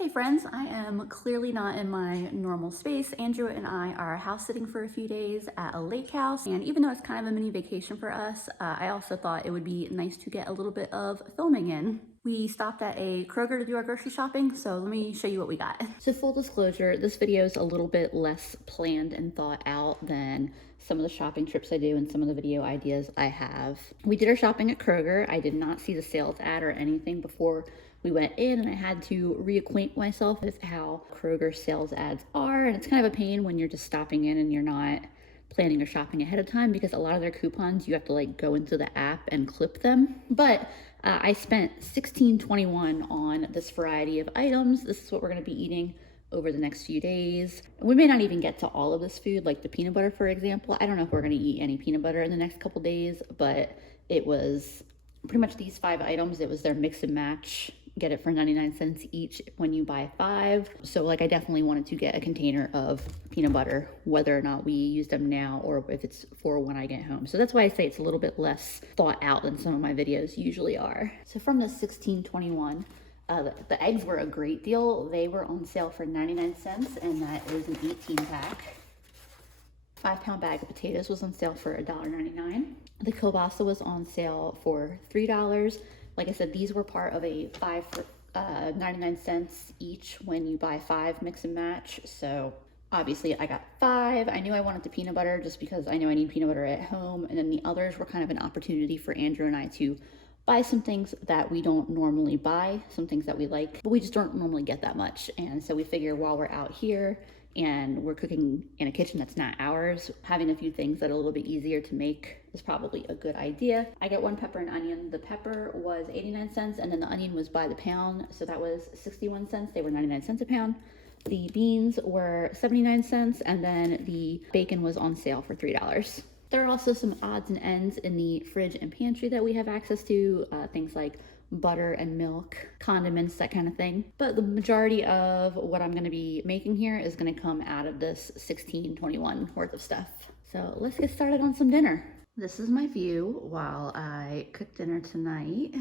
Hey friends, I am clearly not in my normal space. Andrew and I are house sitting for a few days at a lake house, and even though it's kind of a mini vacation for us, I also thought it would be nice to get a little bit of filming in. We stopped at a Kroger to do our grocery shopping, so let me show you what we got. So full disclosure, this video is a little bit less planned and thought out than some of the shopping trips I do and some of the video ideas I have. We did our shopping at Kroger. I did not see the sales ad or anything before we went in, and I had to reacquaint myself with how Kroger sales ads are. And it's kind of a pain when you're just stopping in and you're not planning your shopping ahead of time, because a lot of their coupons you have to like go into the app and clip them. But I spent $16.21 on this variety of items. This is what we're going to be eating over the next few days. We may not even get to all of this food, like the peanut butter, for example. I don't know if we're going to eat any peanut butter in the next couple days, but it was pretty much these 5 items. It was their mix and match. Get it for 99 cents each when you buy 5. So like I definitely wanted to get a container of peanut butter, whether or not we use them now or if it's for when I get home. So that's why I say it's a little bit less thought out than some of my videos usually are. So from the $16.21, the eggs were a great deal. They were on sale for 99 cents, and that is an 18 pack. 5-pound bag of potatoes was on sale for $1.99. The kielbasa was on sale for $3. Like I said, these were part of a 5 for 99 cents each when you buy 5 mix and match. So obviously I got 5. I knew I wanted the peanut butter just because I know I need peanut butter at home. And then the others were kind of an opportunity for Andrew and I to buy some things that we don't normally buy, some things that we like, but we just don't normally get that much. And so we figure while we're out here and we're cooking in a kitchen that's not ours, having a few things that are a little bit easier to make is probably a good idea. I got 1 pepper and onion. The pepper was 89 cents, and then the onion was by the pound, so that was 61 cents. They were 99 cents a pound. The beans were 79 cents, and then the bacon was on sale for $3. There are also some odds and ends in the fridge and pantry that we have access to, things like butter and milk, condiments, that kind of thing. But the majority of what I'm going to be making here is going to come out of this $16.21 worth of stuff. So let's get started on some dinner. This is my view while I cook dinner tonight.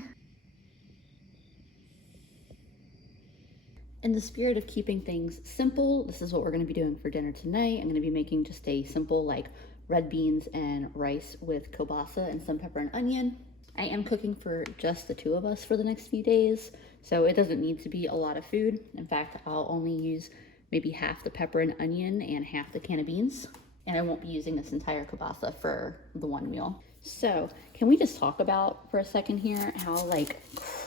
In the spirit of keeping things simple, this is what we're going to be doing for dinner tonight. I'm going to be making just a simple like red beans and rice with kielbasa and some pepper and onion. I am cooking for just the 2 of us for the next few days, so it doesn't need to be a lot of food. In fact, I'll only use maybe half the pepper and onion and half the can of beans, and I won't be using this entire kielbasa for the one meal. So can we just talk about for a second here how like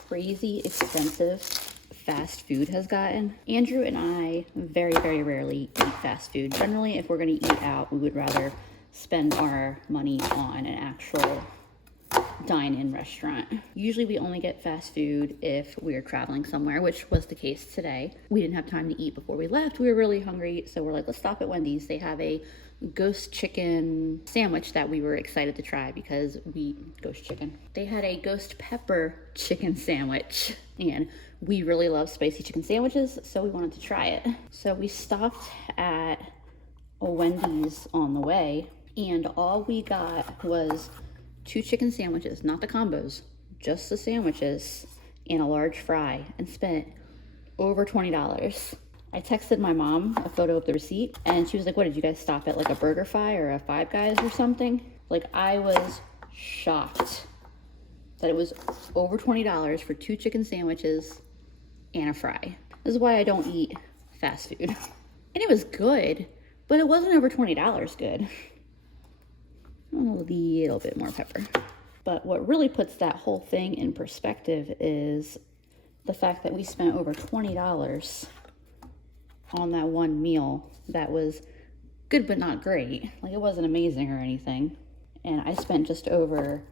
crazy expensive fast food has gotten? Andrew and I very, very rarely eat fast food. Generally, if we're gonna eat out, we would rather spend our money on an actual dine-in restaurant. Usually we only get fast food if we're traveling somewhere, which was the case today. We didn't have time to eat before we left. We were really hungry, so we're like, let's stop at Wendy's. They have a ghost chicken sandwich that we were excited to try because they had a ghost pepper chicken sandwich, and we really love spicy chicken sandwiches, so we wanted to try it. So we stopped at a Wendy's on the way, and all we got was 2 chicken sandwiches, not the combos, just the sandwiches, and a large fry, and spent over $20. I texted my mom a photo of the receipt, and she was like, what, did you guys stop at like a BurgerFi or a Five Guys or something? Like, I was shocked that it was over $20 for 2 chicken sandwiches and a fry. This is why I don't eat fast food. And it was good, but it wasn't over $20 good. A little bit more pepper. But what really puts that whole thing in perspective is the fact that we spent over $20 on that one meal that was good but not great. Like, it wasn't amazing or anything. And I spent just over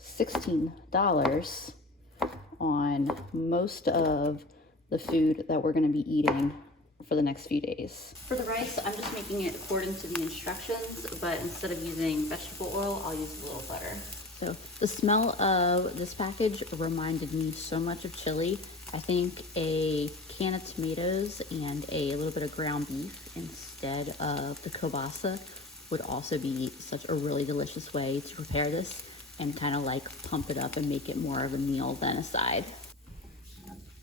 $16 on most of the food that we're going to be eating for the next few days. For the rice, I'm just making it according to the instructions, but instead of using vegetable oil, I'll use a little butter. So the smell of this package reminded me so much of chili. I think a can of tomatoes and a little bit of ground beef instead of the kielbasa would also be such a really delicious way to prepare this and kind of like pump it up and make it more of a meal than a side.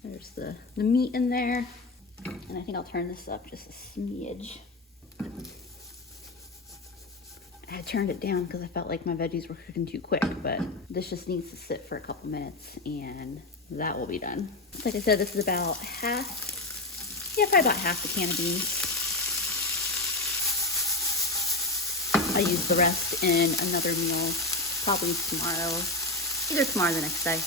There's the meat in there. And I think I'll turn this up just a smidge. I had turned it down because I felt like my veggies were cooking too quick, but this just needs to sit for a couple minutes and that will be done. Like I said, this is about half, yeah, probably about half the can of beans. I use the rest in another meal, probably tomorrow, either tomorrow or the next day.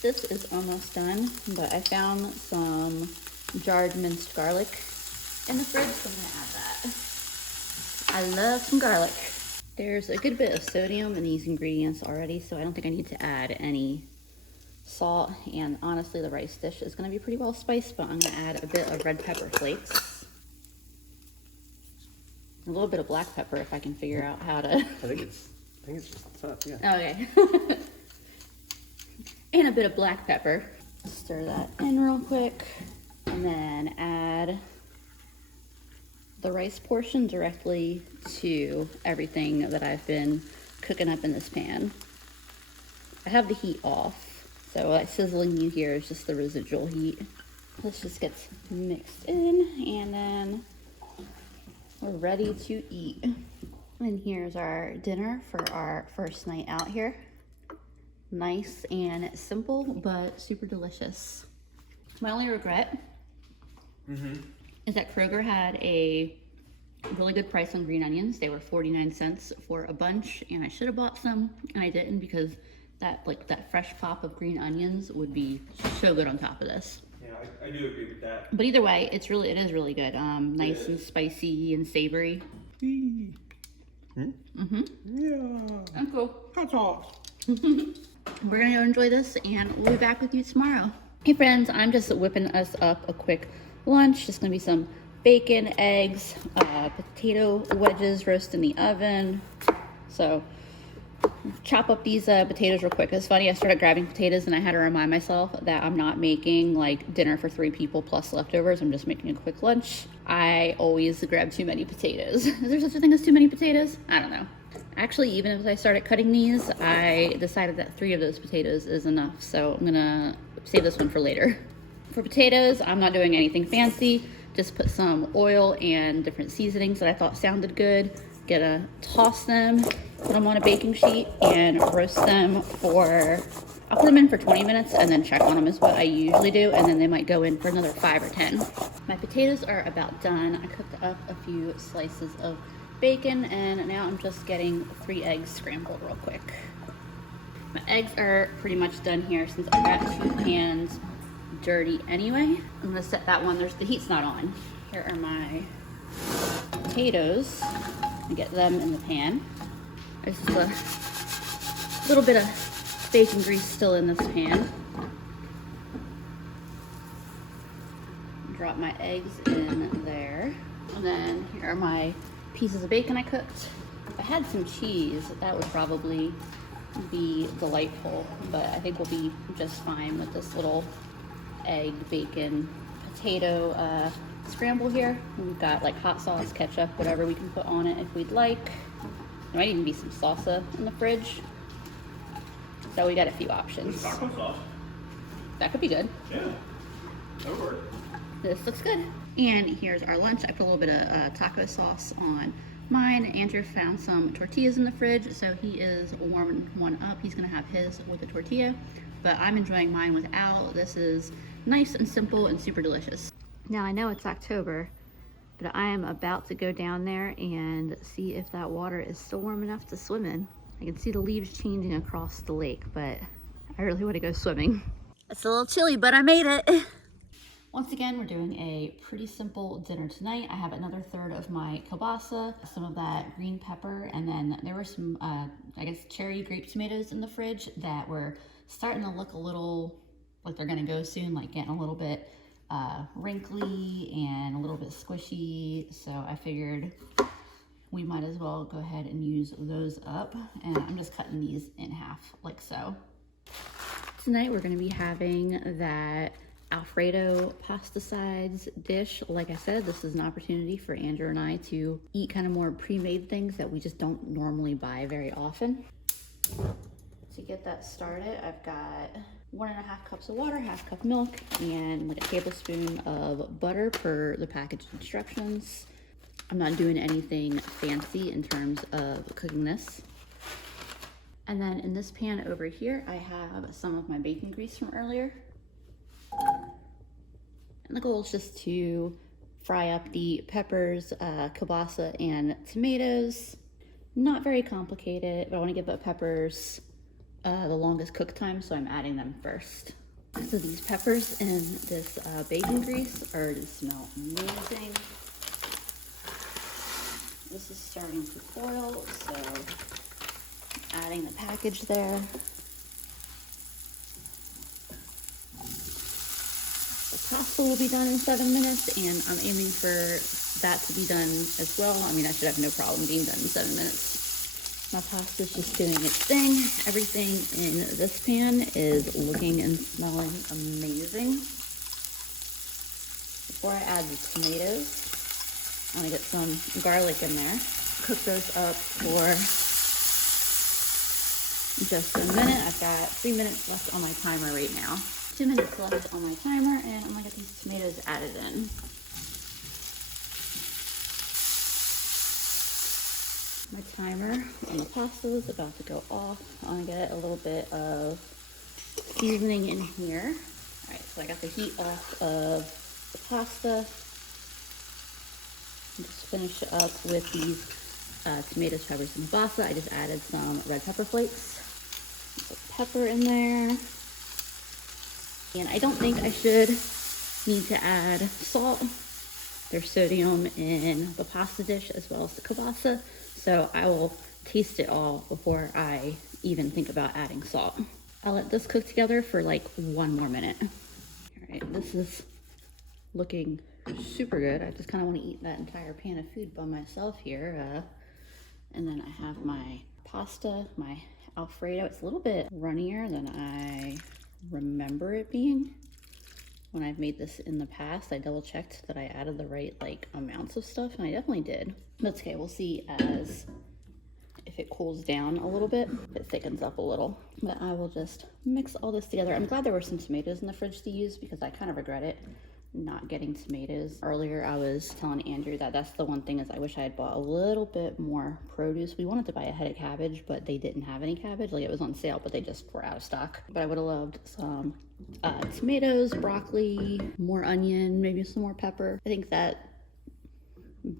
This is almost done, but I found some jarred minced garlic in the fridge, so I'm gonna add that. I love some garlic. There's a good bit of sodium in these ingredients already, so I don't think I need to add any salt. And honestly, the rice dish is gonna be pretty well spiced, but I'm gonna add a bit of red pepper flakes. A little bit of black pepper if I can figure out how to. I think it's just tough, yeah. Okay. And a bit of black pepper. Stir that in real quick. And then add the rice portion directly to everything that I've been cooking up in this pan. I have the heat off, so that sizzling you hear is just the residual heat. This just gets mixed in, and then we're ready to eat. And here's our dinner for our first night out here. Nice and simple, but super delicious. My only regret is that Kroger had a really good price on green onions. They were 49 cents for a bunch, and I should have bought some, and I didn't, because that fresh pop of green onions would be so good on top of this. Yeah, I do agree with that. But either way, it is really good. Nice and spicy and savory. Yeah. And cool. That's all. We're gonna go enjoy this, and we'll be back with you tomorrow. Hey friends, I'm just whipping us up a quick lunch. Just gonna be some bacon, eggs, potato wedges roast in the oven. So chop up these potatoes real quick. It's funny, I started grabbing potatoes and I had to remind myself that I'm not making like dinner for 3 people plus leftovers. I'm just making a quick lunch. I always grab too many potatoes. Is there such a thing as too many potatoes? I don't know. Actually, even as I started cutting these, I decided that 3 of those potatoes is enough. So I'm gonna save this one for later. For potatoes, I'm not doing anything fancy. Just put some oil and different seasonings that I thought sounded good. Gonna toss them, put them on a baking sheet, and roast them for, I'll put them in for 20 minutes and then check on them is what I usually do, and then they might go in for another 5 or 10. My potatoes are about done. I cooked up a few slices of bacon, and now I'm just getting 3 eggs scrambled real quick. My eggs are pretty much done here since I got 2 pans dirty anyway. I'm gonna set that one, the heat's not on. Here are my potatoes. And get them in the pan. There's just a little bit of bacon grease still in this pan. Drop my eggs in there. And then here are my pieces of bacon I cooked. If I had some cheese, that would probably be delightful, but I think we'll be just fine with this little egg, bacon, potato scramble here. We've got like hot sauce, ketchup, whatever we can put on it if we'd like. There might even be some salsa in the fridge. So we got a few options. Taco sauce. That could be good. Yeah, that would work. This looks good. And here's our lunch. I put a little bit of taco sauce on mine. Andrew found some tortillas in the fridge, so he is warming one up. He's gonna have his with a tortilla, but I'm enjoying mine without. This is nice and simple and super delicious. Now I know it's October, but I am about to go down there and see if that water is still warm enough to swim in. I can see the leaves changing across the lake, but I really want to go swimming. It's a little chilly, but I made it. Once again, we're doing a pretty simple dinner tonight. I have another third of my kielbasa, some of that green pepper, and then there were some, I guess, cherry grape tomatoes in the fridge that were starting to look a little like they're gonna go soon, like getting a little bit wrinkly and a little bit squishy. So I figured we might as well go ahead and use those up. And I'm just cutting these in half like so. Tonight we're gonna be having that Alfredo pasta sides dish. Like I said, this is an opportunity for Andrew and I to eat kind of more pre-made things that we just don't normally buy very often. To get that started, I've got 1.5 cups of water, half cup milk, and like a tablespoon of butter per the package instructions. I'm not doing anything fancy in terms of cooking this. And then in this pan over here, I have some of my bacon grease from earlier. And the goal is just to fry up the peppers, kielbasa, and tomatoes. Not very complicated, but I want to give the peppers the longest cook time, so I'm adding them first. So these peppers and this bacon grease already smell amazing. This is starting to boil, so adding the package there. The pasta will be done in 7 minutes, and I'm aiming for that to be done as well. I mean, I should have no problem being done in 7 minutes. My pasta's just doing its thing. Everything in this pan is looking and smelling amazing. Before I add the tomatoes, I'm gonna get some garlic in there. Cook those up for just a minute. I've got 3 minutes left on my timer right now. 2 minutes left on my timer, and I'm gonna get these tomatoes added in. My timer on the pasta is about to go off. I'm gonna get a little bit of seasoning in here. All right, so I got the heat off of the pasta. Just finish it up with these tomatoes, peppers, and kielbasa. I just added some red pepper flakes. Put pepper in there. And I don't think I should need to add salt. There's sodium in the pasta dish as well as the kielbasa. So I will taste it all before I even think about adding salt. I'll let this cook together for like 1 more minute. All right, this is looking super good. I just kind of want to eat that entire pan of food by myself here. And then I have my pasta, my Alfredo. It's a little bit runnier than I remember it being. When I've made this in the past, I double checked that I added the right like amounts of stuff, and I definitely did. That's okay, we'll see as if it cools down a little bit, if it thickens up a little. But I will just mix all this together. I'm glad there were some tomatoes in the fridge to use because I kind of regret it not getting tomatoes. Earlier I was telling Andrew that that's the one thing is I wish I had bought a little bit more produce. We wanted to buy a head of cabbage, but they didn't have any cabbage. Like it was on sale, but they just were out of stock. But I would have loved some tomatoes, broccoli, more onion, maybe some more pepper. I think that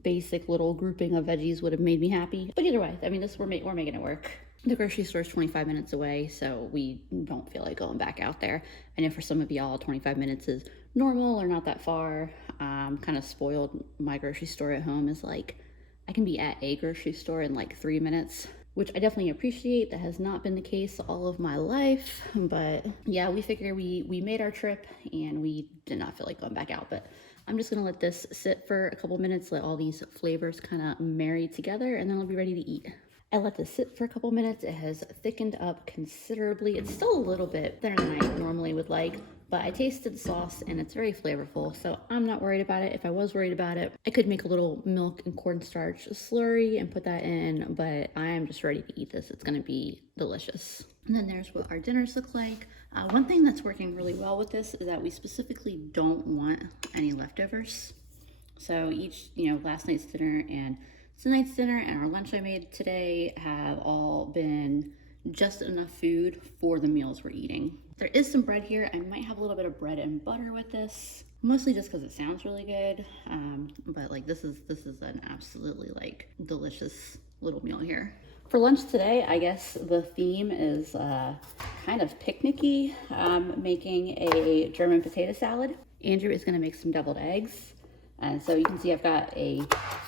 basic little grouping of veggies would have made me happy. But either way, I mean, we're making it work. The grocery store is 25 minutes away, so we don't feel like going back out there. I know for some of y'all, 25 minutes is normal or not that far. Kind of spoiled. My grocery store at home is like, I can be at a grocery store in like 3 minutes, which I definitely appreciate. That has not been the case all of my life, but yeah, we figure we made our trip and we did not feel like going back out. But I'm just gonna let this sit for a couple minutes, let all these flavors kind of marry together, and then I'll be ready to eat. I let this sit for a couple minutes. It has thickened up considerably. It's still a little bit thinner than I normally would like, but I tasted the sauce and it's very flavorful, so I'm not worried about it. If I was worried about it, I could make a little milk and cornstarch slurry and put that in, but I am just ready to eat this. It's gonna be delicious. And then there's what our dinners look like. One thing that's working really well with this is that we specifically don't want any leftovers. So each, last night's dinner and tonight's dinner and our lunch I made today have all been just enough food for the meals we're eating. There is some bread here. I might have a little bit of bread and butter with this, mostly just because it sounds really good. But like this is an absolutely like delicious little meal here. For lunch today, I guess the theme is kind of picnicky. I'm making a German potato salad. Andrew is gonna make some deviled eggs. And so you can see I've got a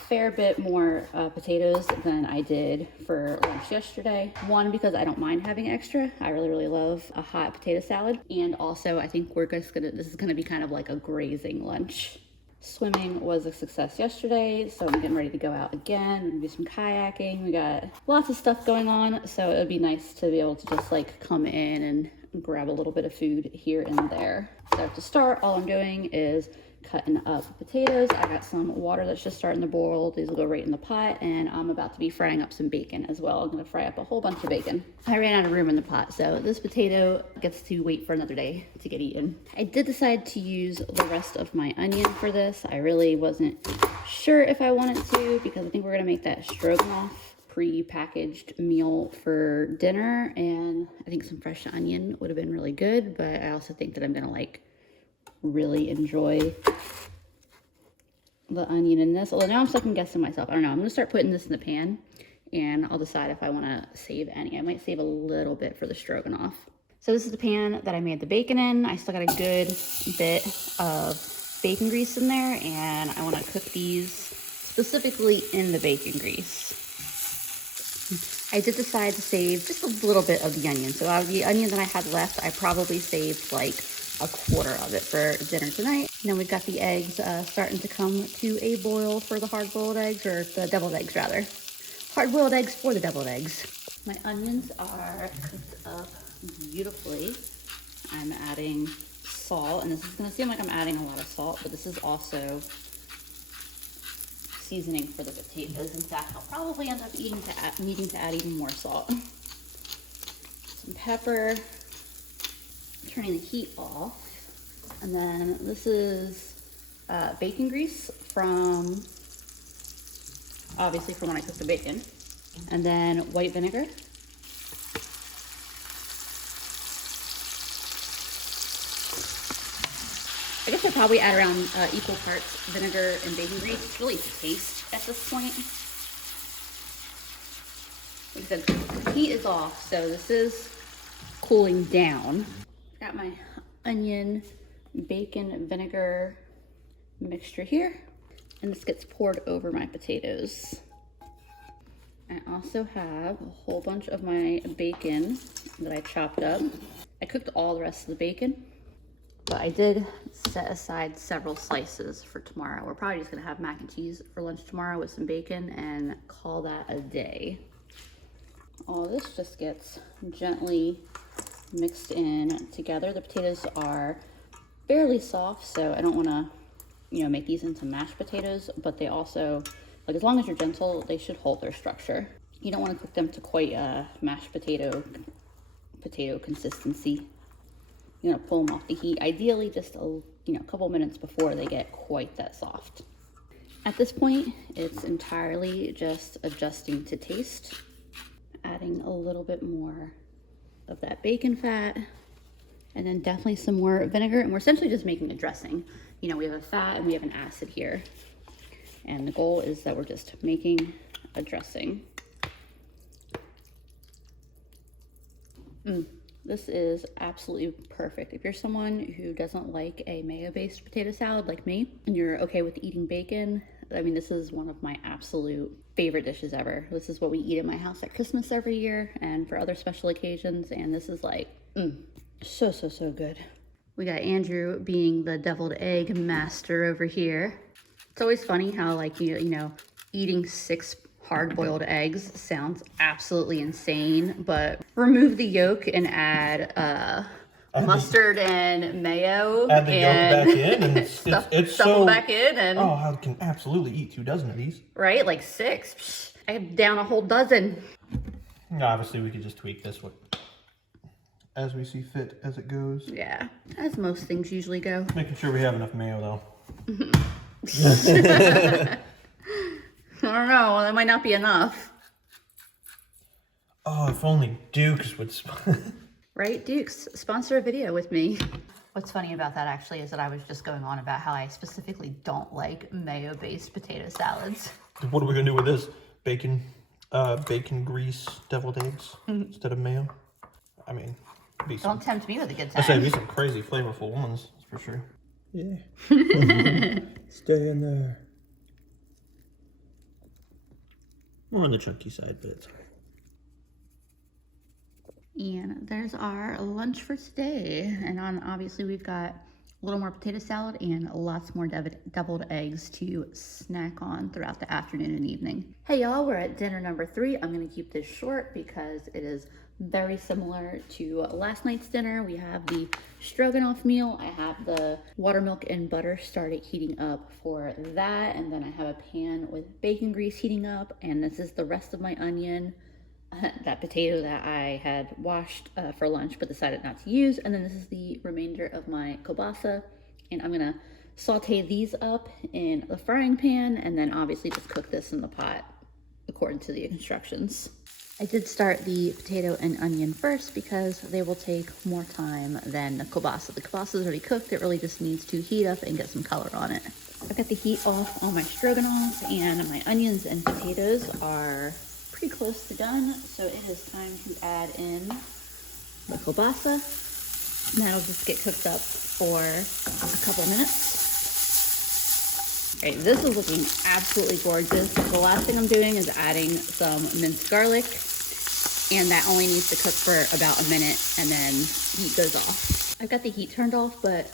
fair bit more potatoes than I did for lunch yesterday. One, because I don't mind having extra. I really, really love a hot potato salad. And also I think this is gonna be kind of like a grazing lunch. Swimming was a success yesterday, so I'm getting ready to go out again. We're gonna do some kayaking. We got lots of stuff going on, so it would be nice to be able to just like come in grab a little bit of food here and there. So to start, all I'm doing is cutting up potatoes. I got some water that's just starting to boil. These will go right in the pot, and I'm about to be frying up some bacon as well. I'm gonna fry up a whole bunch of bacon. I ran out of room in the pot, so this potato gets to wait for another day to get eaten. I did decide to use the rest of my onion for this. I really wasn't sure if I wanted to, because I think we're gonna make that stroganoff pre-packaged meal for dinner, and I think some fresh onion would have been really good, but I also think that I'm gonna like really enjoy the onion in this. Although now I'm second guessing myself. I don't know. I'm gonna start putting this in the pan, and I'll decide if I want to save any. I might save a little bit for the stroganoff. So this is the pan that I made the bacon in. I still got a good bit of bacon grease in there, and I want to cook these specifically in the bacon grease. I did decide to save just a little bit of the onion. So out of the onion that I had left, I probably saved like a quarter of it for dinner tonight. And then we've got the eggs starting to come to a boil for the hard-boiled eggs, or the deviled eggs rather. Hard-boiled eggs for the deviled eggs. My onions are cooked up beautifully. I'm adding salt, and this is gonna seem like I'm adding a lot of salt, but this is also seasoning for the potatoes. In fact, I'll probably end up needing to add even more salt. Some pepper. Turning the heat off, and then this is bacon grease from, obviously from when I cooked the bacon, and then white vinegar, I guess I probably add around equal parts vinegar and bacon grease. It's really taste at this point. Like I said, the heat is off, so this is cooling down. Got my onion, bacon, vinegar mixture here, and this gets poured over my potatoes. I also have a whole bunch of my bacon that I chopped up. I cooked all the rest of the bacon, but I did set aside several slices for tomorrow. We're probably just gonna have mac and cheese for lunch tomorrow with some bacon and call that a day. All this just gets gently mixed in together. The potatoes are fairly soft, so I don't want to, you know, make these into mashed potatoes, but they also, like, as long as you're gentle, they should hold their structure. You don't want to cook them to quite a mashed potato consistency. You're gonna pull them off the heat, ideally just a couple minutes before they get quite that soft. At this point, it's entirely just adjusting to taste, adding a little bit more of that bacon fat, and then definitely some more vinegar, and we're essentially just making a dressing. You know, we have a fat and we have an acid here, and the goal is that we're just making a dressing. This is absolutely perfect. If you're someone who doesn't like a mayo-based potato salad like me, and you're okay with eating bacon, I mean, this is one of my absolute favorite dishes ever. This is what we eat in my house at Christmas every year and for other special occasions, and this is like, so good. We got Andrew being the deviled egg master over here. It's always funny how, like, you know, eating 6 hard-boiled eggs sounds absolutely insane, but remove the yolk and add mustard and mayo. Add the yolk back in, and it's stuff them back in, and I can absolutely eat 2 dozen of these. Right, like 6. Psh, I have down a whole dozen. Obviously, we could just tweak this one as we see fit as it goes. Yeah, as most things usually go. Making sure we have enough mayo, though. I don't know, that might not be enough. Oh, if only Duke's would... Right, Duke's, sponsor a video with me. What's funny about that actually is that I was just going on about how I specifically don't like mayo-based potato salads. What are we gonna do with this? Bacon grease, deviled eggs instead of mayo? I mean, don't tempt me with a good time. I say be some crazy flavorful ones, that's for sure. Yeah. Stay in there. More on the chunky side, but it's all right. And there's our lunch for today. And obviously we've got a little more potato salad and lots more deviled eggs to snack on throughout the afternoon and evening. Hey y'all, we're at dinner number 3. I'm gonna keep this short because it is very similar to last night's dinner. We have the stroganoff meal. I have the buttermilk and butter started heating up for that. And then I have a pan with bacon grease heating up. And this is the rest of my onion, that potato that I had washed for lunch but decided not to use. And then this is the remainder of my kielbasa. And I'm gonna saute these up in the frying pan and then obviously just cook this in the pot according to the instructions. I did start the potato and onion first because they will take more time than the kielbasa. The kielbasa is already cooked. It really just needs to heat up and get some color on it. I've got the heat off on my stroganoff and my onions and potatoes are pretty close to done. So it is time to add in the kielbasa. And that'll just get cooked up for a couple of minutes. Okay, this is looking absolutely gorgeous. The last thing I'm doing is adding some minced garlic. And that only needs to cook for about a minute and then heat goes off. I've got the heat turned off, but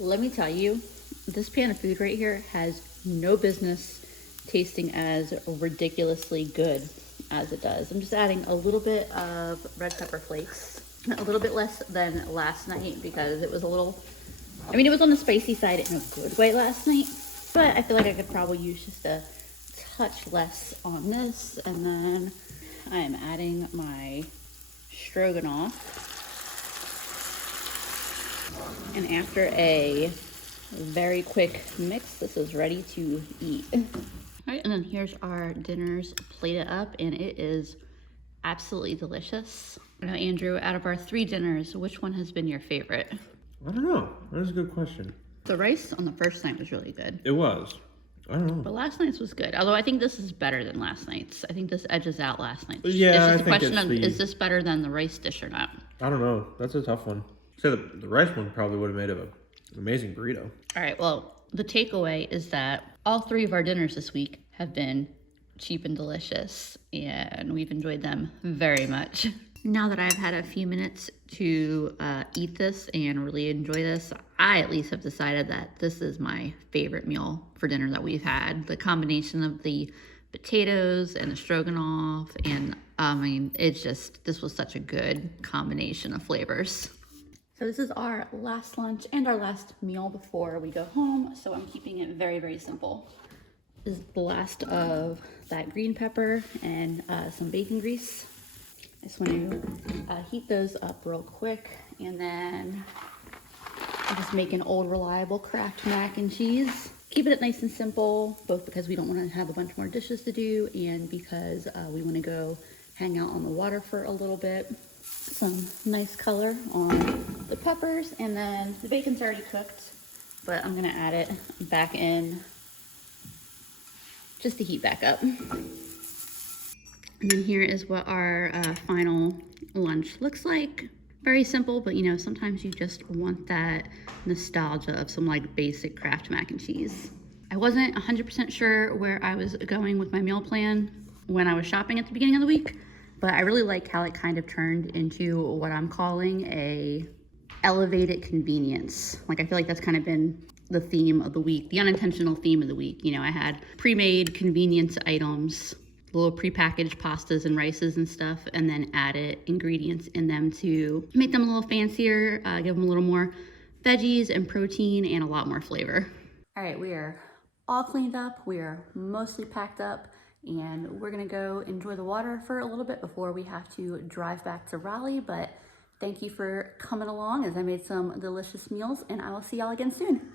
let me tell you, this pan of food right here has no business tasting as ridiculously good as it does. I'm just adding a little bit of red pepper flakes, a little bit less than last night because it was a little, I mean, it was on the spicy side in a good way last night, but I feel like I could probably use just a touch less on this. And then I am adding my stroganoff. And after a very quick mix, this is ready to eat. All right, and then here's our dinners plated up, and it is absolutely delicious. Now, Andrew, out of our 3 dinners, which one has been your favorite? I don't know. That's a good question. The rice on the first night was really good. It was. I don't know. But last night's was good. Although I think this is better than last night's. I think this edges out last night's. Yeah, it's just I a think question it's of, the... is this better than the rice dish or not? I don't know. That's a tough one. So the rice one probably would have made an amazing burrito. All right, well, the takeaway is that all 3 of our dinners this week have been cheap and delicious, and we've enjoyed them very much. Now that I've had a few minutes to eat this and really enjoy this, I at least have decided that this is my favorite meal for dinner that we've had. The combination of the potatoes and the stroganoff, and I mean, it's just, this was such a good combination of flavors. So this is our last lunch and our last meal before we go home, so I'm keeping it very, very simple. This is the last of that green pepper and some bacon grease. I just want to heat those up real quick, and then I'll just make an old reliable Kraft mac and cheese. Keeping it nice and simple, both because we don't want to have a bunch more dishes to do and because we want to go hang out on the water for a little bit. Some nice color on the peppers, and then the bacon's already cooked, but I'm going to add it back in just to heat back up. And then here is what our final lunch looks like. Very simple, but you know, sometimes you just want that nostalgia of some like basic Kraft mac and cheese. I wasn't 100% sure where I was going with my meal plan when I was shopping at the beginning of the week, but I really like how it kind of turned into what I'm calling a elevated convenience. Like, I feel like that's kind of been the theme of the week, the unintentional theme of the week. You know, I had pre-made convenience items, little prepackaged pastas and rices and stuff, and then added ingredients in them to make them a little fancier, give them a little more veggies and protein and a lot more flavor. All right, we are all cleaned up. We are mostly packed up, and we're gonna go enjoy the water for a little bit before we have to drive back to Raleigh. But thank you for coming along as I made some delicious meals, and I will see y'all again soon.